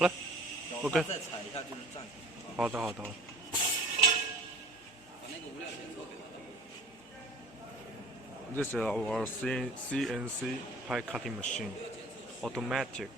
好了，OK。再踩一下就是站起来。好的，好的。把那个无料钱抽给他。This is our CNC pie cutting machine, automatic.